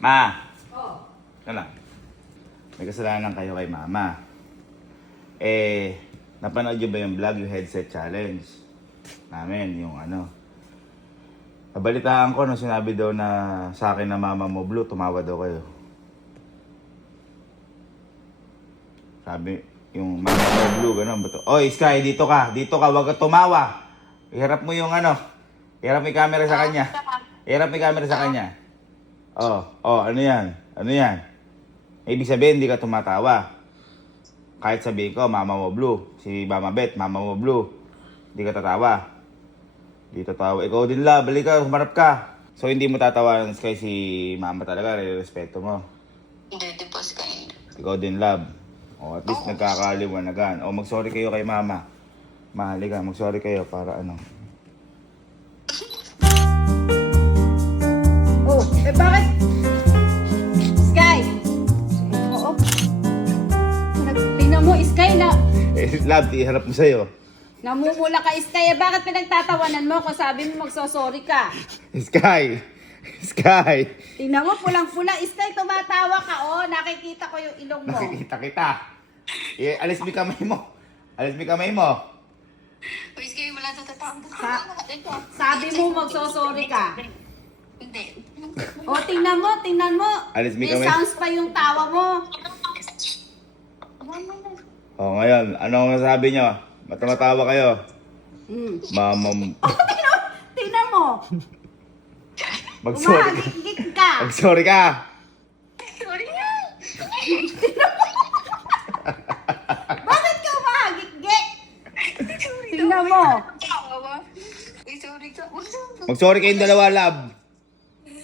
Ma! Oh. Ano? May kasalanan kayo kay mama. Napanood nyo ba yung vlog, yung headset challenge? Namin, yung ano. Nabalitaan ko nung sinabi daw na sa akin na mama mo blue, tumawa daw kayo. Sabi, yung mama mo blue, gano'n. Oy, Sky, dito ka, wag ka tumawa. Iharap mo yung ano, iharap mo yung camera sa kanya. Iharap mo yung camera sa kanya. Ano yan? Ano yan? Ibig sabihin, hindi ka tumatawa. Kahit sabihin ko, mama mo blue. Si Mama Beth, mama mo blue. Hindi ka tatawa. Hindi tatawa. Ikaw din la, balik ka, humarap ka. So, hindi mo tatawanan kay si mama talaga, respeto mo. Hindi, di po Sky. Ikaw din, love. At least nagkakaliwanagan. Mag-sorry kayo kay mama. Mahali ka, mag-sorry kayo para ano. Bakit? Sky! Oo. Tingnan mo, Sky, na Love, iharap mo sa'yo. namumula ka, Sky. Bakit pinagtatawanan mo kung sabi mo magsosorry ka? Sky! Sky! Tingnan mo, pulang-pula. Sky, tumatawa ka. Nakikita ko yung ilong mo. Nakikita kita. Alis mo yung kamay mo. Alis mo yung kamay mo. Uy, Sky, wala sa tatawag. Sabi mo magsosorry ka. Hindi. Tingnan mo. Alis mo yung May kamay. sounds pa yung tawa mo. Ngayon, ano ang nasabi nyo? Matamatawa kayo. Mama mo. Tingnan mo. Mag-sorry ka. Umahagit ka. Mag-sorry ka. Sorry nga. Bakit ka umahagit-git? Sorry Tingnan mo. Tawa. Uy, sorry ka. Mag-sorry kayong dalawa, love.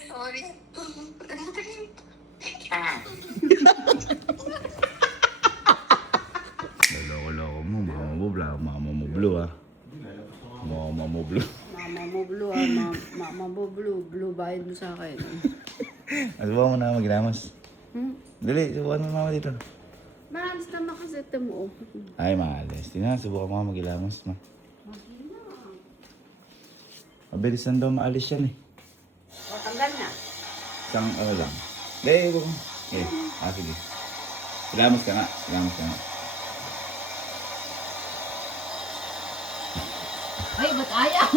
Sorry. Loko-loko mo, mama mo blue, mama mo blue ah. Mama mo blue. Mama mo blue, mama mo blue. Blue bayad mo sa akin. Subukan mo na magilamas. Dali, subukan mo mama dito. Maalis naman kasi ito mo. Ay, maalis. Tingnan, subukan mo magilamas, ma. Mabilis lang daw maalis yan eh. Tanggal na. Isang ano lang. Dali, huwag mo. Sige. Gilamas ka nga. Gilamas ka nga. Ay, ba't ayaw?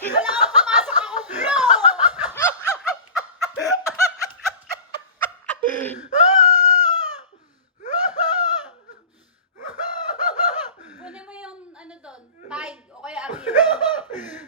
Wala